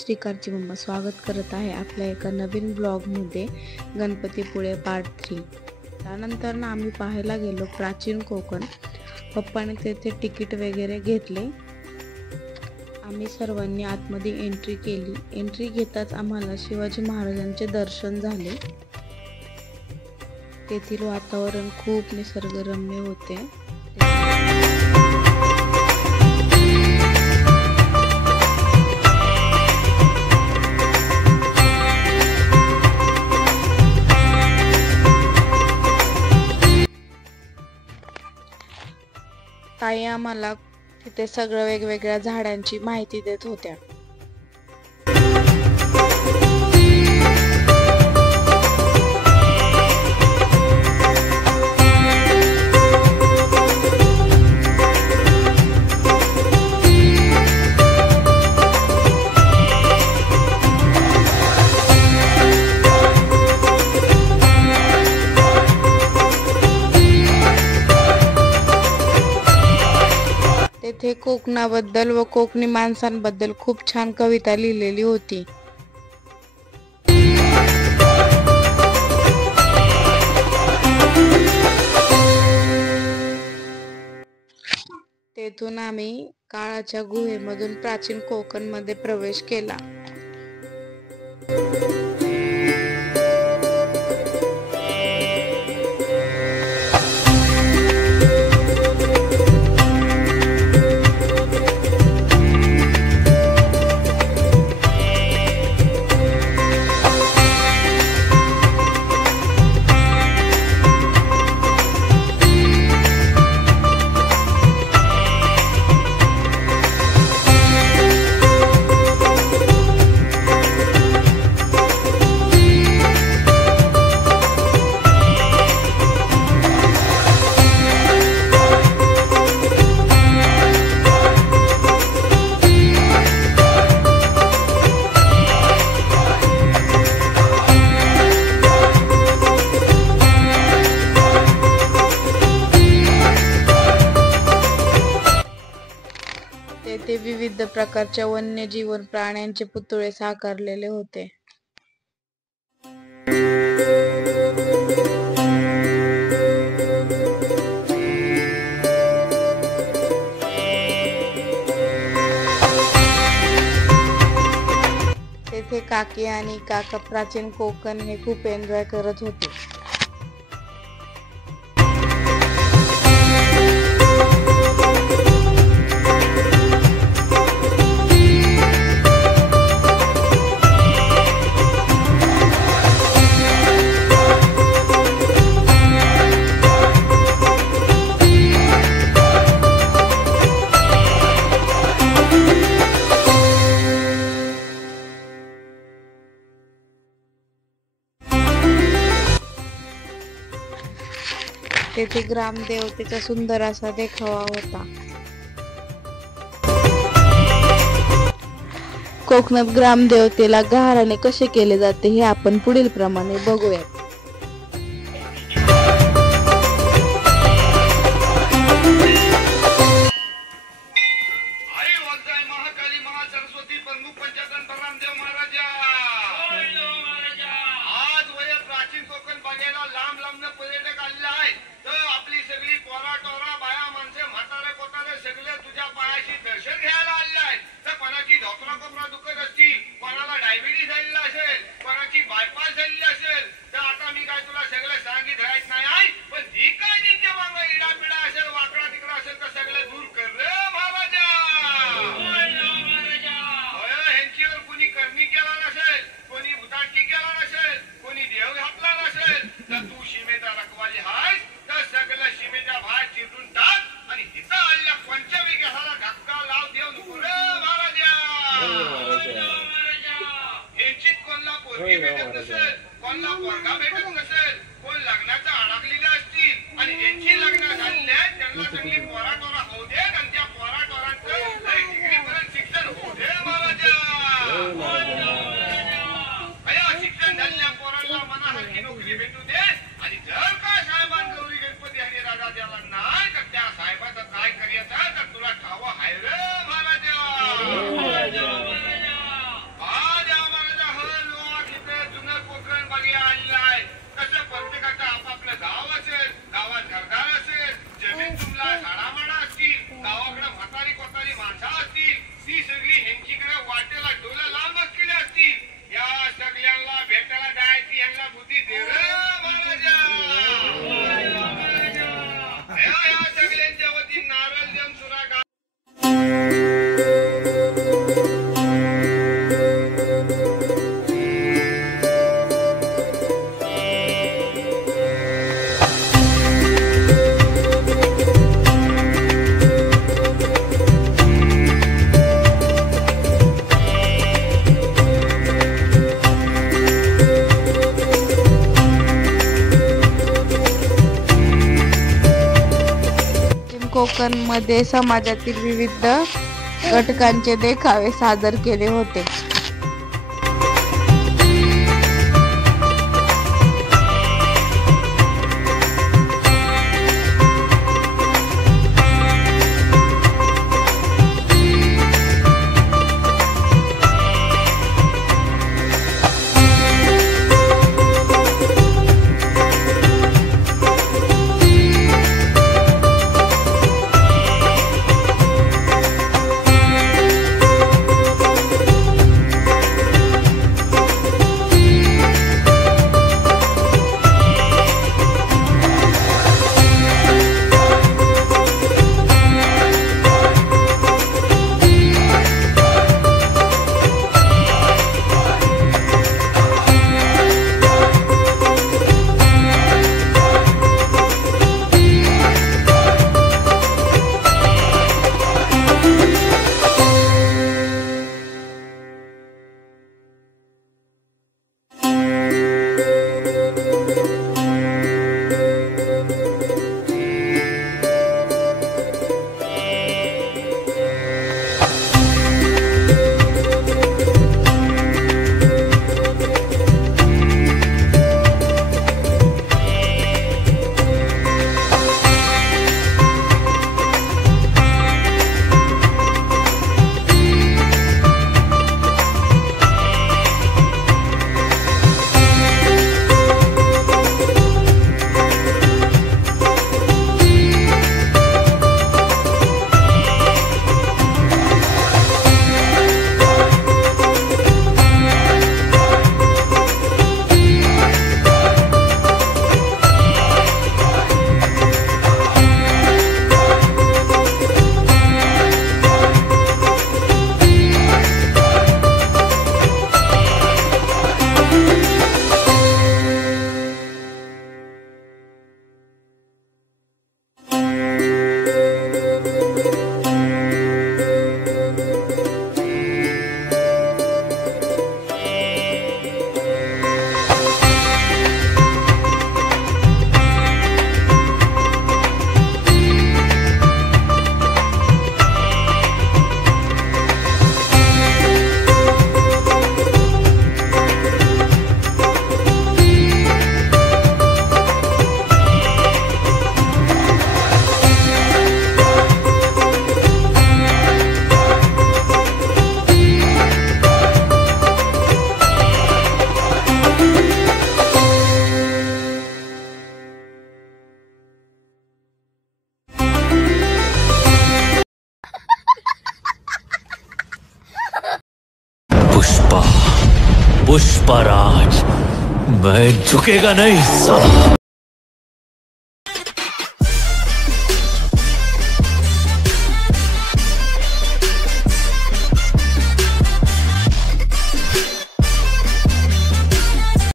श्रीकारची mamma स्वागत करत आहे आपल्या एका नवीन ब्लॉगमध्ये गणपतीपुळे पार्ट 3। त्यानंतर ना आम्ही पाहायला गेलो प्राचीन कोकण। पप्पाने तेथे तिकीट वगैरे घेतले। आम्ही सर्वांनी आतमध्ये एंट्री केली। एंट्री घेताच आम्हाला शिवाजी महाराजांचे दर्शन झाले। तेथील वातावरण खूप निसर्गरम्य होते। ताई आम्हाला तिथे सगळं वेगवेगळ्या झाडांची माहिती देत होत्या। तेथे कोकणाबद्दल व कोकणी माणसांबद्दल खूप छान कविता लिहिलेली होती। तेथून आम्ही काळाच्या गुहेमधून प्राचीन कोकणमध्ये प्रवेश केला। तेथे विविध प्रकारच्या वन्यजीवन प्राण्यांचे पुतळे साकारलेले होते। तेथे काकी आणि काका प्राचीन कोकण हे खूप एन्जॉय करत होते। तेथे ग्रामदेवतेचा सुंदर असा देखावा होता। कोकणात ग्रामदेवतेला गहाराने कसे केले जाते हे आपण पुढील प्रमाणे बघूयात। डायबिटीज झालेला असेल, कोणाची बायपास झालेली असेल, तर कोकणमध्ये समाजातील विविध घटकांचे देखावे सादर केले होते. पुष्पराज, मैं झुकेगा नहीं साला।